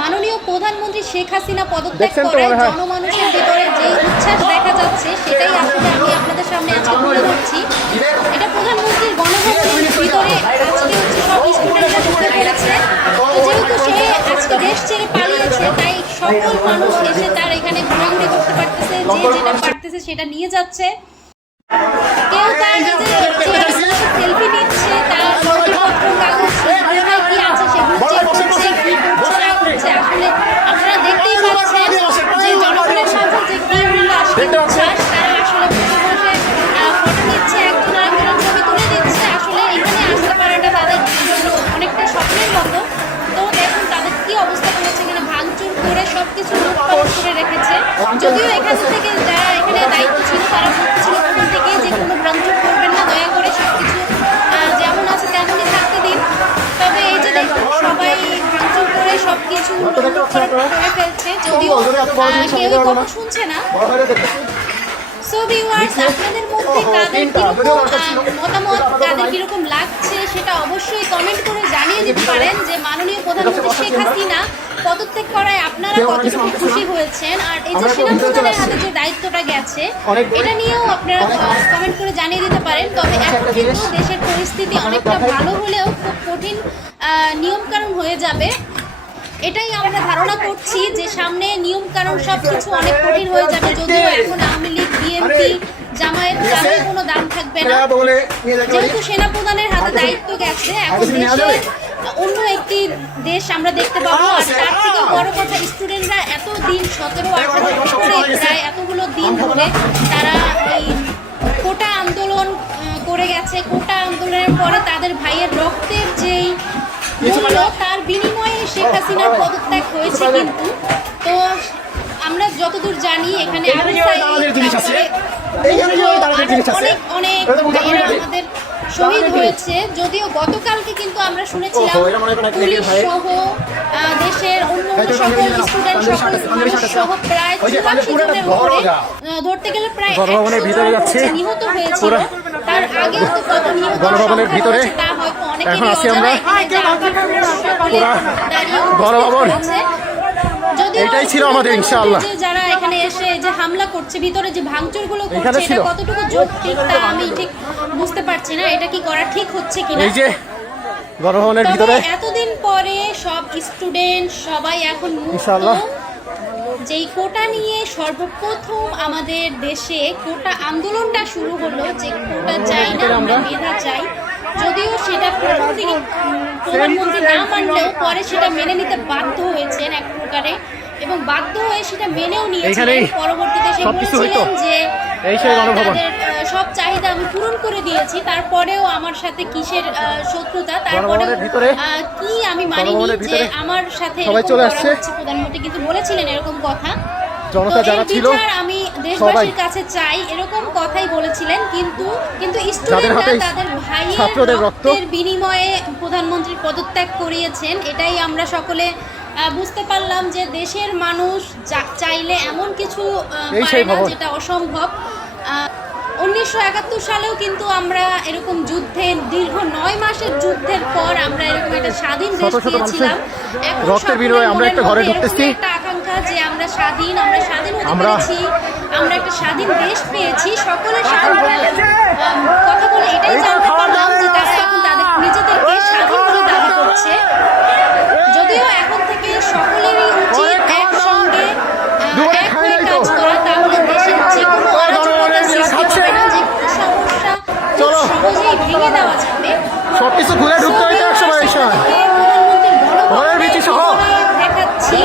মাননীয় প্রধানমন্ত্রী শেখ হাসিনা পদত্যাগ করায় জনমানুষের ভিতরে যে উচ্ছ্বাস দেখা যাচ্ছে সেটাই আসলে আমি আপনাদের সামনে আজকে তুলে ধরছি। এটা প্রধানমন্ত্রীর গণভবনের ভিতরে আজকে হচ্ছে সব স্টুডেন্টরা ঢুকে পড়েছে। তো যেহেতু সে আজকে দেশ ছেড়ে পালিয়েছে তাই সকল মানুষ এসে তার এখানে ঘোরাঘুরি করতে পারতেছে যে যেটা পারতেছে সেটা নিয়ে যাচ্ছে। কেউ তার যে সেলফি নিচ্ছে তার যদিও এখান থেকে যারা এখানে দায়িত্ব ছিল, তারা বলছিল প্রথম থেকে যে কোনো ভাঙচুর করবেন না, দয়া করে সব কিছু যেমন আছে তেমনই থাকতে দিন। তবে এই যে সবাই ভাঙচুর করে সব কিছু করে ফেলছে, যদিও কেউই কথা শুনছে না। সো ভিউয়ার্স আপনাদের মধ্যে কাদের কীরকম মতামত কাদের কীরকম লাগছে সেটা অবশ্যই কমেন্ট করে জানিয়ে দিতে পারেন যে মাননীয় প্রধানমন্ত্রী শেখ হাসিনা পদত্যাগ করায় আপনারা কতটুকু খুশি হয়েছেন? আর এই যে সেনাপ্রধানের হাতে যে দায়িত্বটা গেছে এটা নিয়েও আপনারা কমেন্ট করে জানিয়ে দিতে পারেন। তবে এখন কিন্তু দেশের পরিস্থিতি অনেকটা ভালো হলেও খুব কঠিন নিয়ম কানুন হয়ে যাবে। এটাই আমরা ধারণা করছি যে সামনে নিয়ম কানুন সব কিছু অনেক কঠিন হয়ে যাবে যদিও এখন আওয়ামী লীগ বিএনপি জামায়াত কোনো দাম থাকবে না। যেহেতু সেনা সেনাপ্রধানের হাতে দায়িত্ব গেছে এখন দেশের অন্য একটি দেশ আমরা দেখতে পাবো আর তার থেকে বড় কথা স্টুডেন্টরা এত দিন সতেরো আঠারো করে প্রায় এতগুলো দিন ধরে তারা এই কোটা আন্দোলন করে গেছে। কোটা আন্দোলনের পরে তাদের ভাইয়ের রক্তের যেই মূল্য তার বিনিময়ে শেখ হাসিনার পদত্যাগ হয়েছে কিন্তু। তো আমরা যতদূর জানি এখানে। অনেক অনেক। আমাদের শহীদ হয়েছে। যদিও গতকালকে কিন্তু আমরা শুনেছিলাম হয় পুলিশ সহ দেশের অন্য সকল স্টুডেন্ট সকল মানুষ সহ প্রায় চুরাশি জনের উপরে ধরতে গেলে প্রায় ভিতরে নিহত হয়েছিল তার আগেও তো কত নিহত গণভবনের ভিতরে। এখন আছি আমরা। পুরা দাঁড়িয়ে উপস্থিত গণভবন। হয়েছে। যদিও এটাই ছিল আমাদের, ইনশাআল্লাহ। যারা এখানে এসে যে হামলা করছে ভিতরে যে করছে এটা কতটুকু যৌক্তিক তা আমি ঠিক বুঝতে পারছি না এটা কি করা ঠিক হচ্ছে কিনা? এই যে গণভবনের ভিতরে। এতদিন পরে সব স্টুডেন্ট সবাই এখন ইনশাআল্লাহ। যেই কোটা নিয়ে সর্বপ্রথম আমাদের দেশে কোটা আন্দোলনটা শুরু হলো যে কোটা চাই না আমরা? মেধা চাই প্রথম দিকে প্রধানমন্ত্রী না মানলেও পরে সেটা মেনে নিতে বাধ্য হয়েছেন এক প্রকারে এবং বাধ্য হয়ে সেটা মেনেও নিয়েছিলেন। পরবর্তীতে সে বলেছিলেন যে সব চাহিদা আমি পূরণ করে দিয়েছি তারপরেও আমার সাথে কিসের শত্রুতা তারপরেও কি আমি মানিনি যে আমার সাথে। প্রধানমন্ত্রী কিন্তু বলেছিলেন এরকম কথা। জনতা যারা ছিল আমি দেশবাসীর কাছে চাই এরকম কথাই বলেছিলেন কিন্তু কিন্তু স্টুডেন্টরা তাদের ভাইয়ের রক্তের বিনিময়ে প্রধানমন্ত্রীর পদত্যাগ করিয়েছেন এটাই আমরা সকলে বুঝতে পারলাম যে দেশের মানুষ চাইলে এমন কিছু পারে না যেটা অসম্ভব। উনিশশো একাত্তর সালেও কিন্তু আমরা এরকম যুদ্ধে দীর্ঘ নয় মাসের যুদ্ধের পর আমরা এরকম একটা স্বাধীন দেশ পেয়েছিলাম। এখন আমরা একটা ঘরে ঢুকতেছি। একটা আকাঙ্ক্ষা যে আমরা স্বাধীন আমরা স্বাধীন হতে পেরেছি। আমরা একটা স্বাধীন দেশ পেয়েছি সকলের আম, কথা বলে এটাই জানতে পারলাম যে তারা এখন তাদের নিজেদেরকে স্বাধীন বলে দাবি করছে। যদিও এখন থেকে সকলেরই উচিত একসঙ্গে এক হয়ে কাজ করা তাহলে দেশের যে কোনো অরাজকতা সৃষ্টি হবে না যে কোনো সমস্যা খুব সহজেই ভেঙে দেওয়া যাবে। সবকিছু খুলে ঢুকতে হইতো এক সময় এই সময় ঘরের দেখাচ্ছি।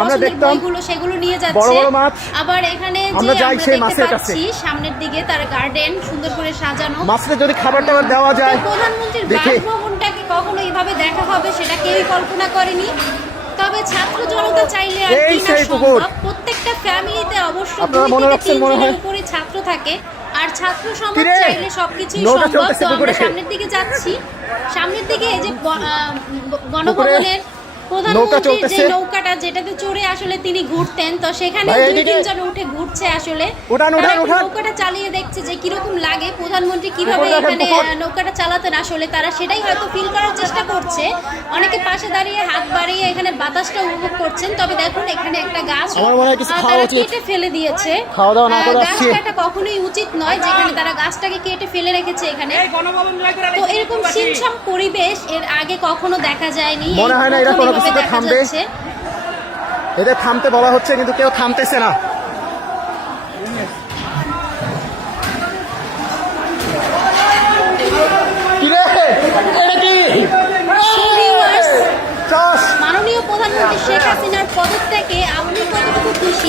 আমরা দেখতাম সেগুলো নিয়ে যাচ্ছে। বড় বড় মাছ। আবার এখানে যে আমরা যাই সেই মাছের কাছে। সামনের দিকে তার গার্ডেন সুন্দর করে সাজানো। মাছটা যদি খাবার টাবার দেওয়া যায় প্রধানমন্ত্রীর কখনো এইভাবে দেখা হবে সেটা কেউই কল্পনা করেনি। তবে ছাত্র জনতা চাইলে আর কি না সম্ভব? প্রত্যেকটা ফ্যামিলিতে অবশ্য আপনারা মনে রাখছেন মনে হয়? উপরে ছাত্র থাকে। আর ছাত্র সমাজ চাইলে সবকিছুই সম্ভব। তো আমরা সামনের দিকে যাচ্ছি। সামনের দিকে এই যে গণভবনের নৌকা যে চলতেছে। নৌকাটা যেটাতে চড়ে আসলে তিনি ঘুরতেন তো সেখানে দুই তিনজন উঠে ঘুরছে আসলে। উঠান, উঠান, উঠান। নৌকাটা চালিয়ে দেখছে যে কীরকম লাগে। প্রধানমন্ত্রী কীভাবে এখানে নৌকাটা চালাতেন আসলে তারা সেটাই হয়তো ফিল করার চেষ্টা করছে। অনেকে পাশে দাঁড়িয়ে হাত বাড়িয়ে এখানে বাতাসটা উপভোগ করছেন। তবে দেখুন এখানে একটা গাছ মনে হয় তারা কেটে ফেলে দিয়েছে। খাওয়া দাওয়া না করে গাছ কাটা কখনোই উচিত নয় যেখানে তারা গাছটাকে কেটে ফেলে রেখেছে এখানে। তো এরকম শিনসম পরিবেশ এর আগে কখনো দেখা যায়নি। মনে হয় না এরা কোনো কিছুতে থামবে। এদের থামতে বলা হচ্ছে কিন্তু কেউ থামতেছে না। মাননীয় প্রধানমন্ত্রী শেখ হাসিনার পদত্যাগে আপনি কতটুকু খুশি।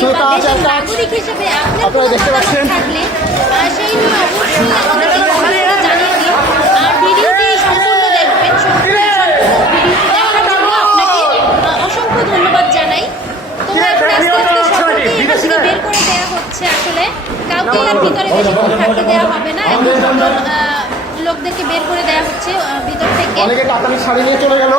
নাগরিক হিসেবে আপনার দেখতে পাচ্ছেন। থাকলে সেই নিয়ে অবশ্যই আমাদেরকে comment করে জানিয়ে দিন আর ভিডিওটি সম্পূর্ণ দেখবেন সম্পূর্ণ সম্পূর্ণ ভিডিওটি দেখার জন্য আপনাকে আহ, অসংখ্য ধন্যবাদ জানাই তোমরা এখন আস্তে আস্তে সকলকে এখান থেকে বের করে দেওয়া হচ্ছে আসলে কাউকে আর ভিতরে বেশিক্ষণ থাকতে দেওয়া হবে না আহ, লোকদেরকে বের করে দেওয়া হচ্ছে ভিতর থেকে। অনেকে শাড়ি নিয়ে চলে গেল।